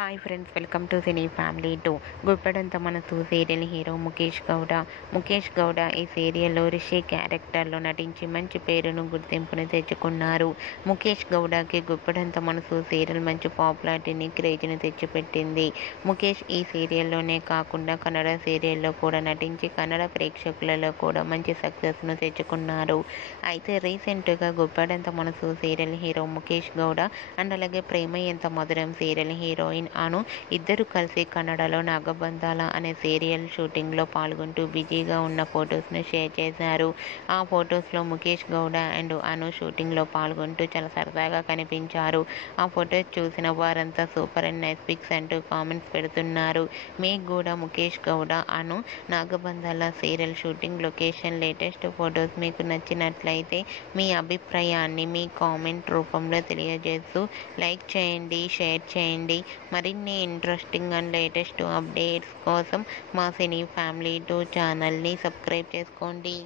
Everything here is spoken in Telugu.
Hi friends, welcome to cine family 2. Guppedantha Manasu serial hero Mukesh Gowda ఈ సీరియల్లో రిషి క్యారెక్టర్లో నటించి మంచి పేరును గుర్తింపును తెచ్చుకున్నారు. ముఖేష్ గౌడకి గుప్పెడంత మనసు సీరియల్ మంచి పాపులారిటీని క్రేజ్ని తెచ్చిపెట్టింది. ముఖేష్ ఈ సీరియల్లోనే కాకుండా కన్నడ సీరియల్లో కూడా నటించి కన్నడ ప్రేక్షకులలో కూడా మంచి సక్సెస్ను తెచ్చుకున్నారు. అయితే రీసెంట్గా Guppedantha Manasu serial hero Mukesh Gowda and అలాగే ప్రేమ ఎంత మధురం సీరియల్ హీరోయిన్ అను ఇద్దరు కలిసి కన్నడలో నాగబంధాల అనే సీరియల్ షూటింగ్లో పాల్గొంటూ బిజీగా ఉన్న ఫొటోస్ను షేర్ చేశారు. ఆ ఫొటోస్లో ముఖేష్ గౌడ అండ్ అను షూటింగ్లో పాల్గొంటూ చాలా సరదాగా కనిపించారు. ఆ ఫొటోస్ చూసిన వారంతా సూపర్ అండ్ నైస్ పిక్స్ అంటూ కామెంట్స్ పెడుతున్నారు. మీకు కూడా ముఖేష్ గౌడ అను నాగబంధాల serial shooting location latest photos మీకు నచ్చినట్లయితే మీ అభిప్రాయాన్ని మీ కామెంట్ రూపంలో తెలియజేస్తూ లైక్ చేయండి, షేర్ చేయండి. మరిన్ని ఇంట్రెస్టింగ్ అండ్ లేటెస్ట్ అప్డేట్స్ కోసం మా సినీ ఫ్యామిలీ 2 ఛానల్ని సబ్స్క్రైబ్ చేసుకోండి.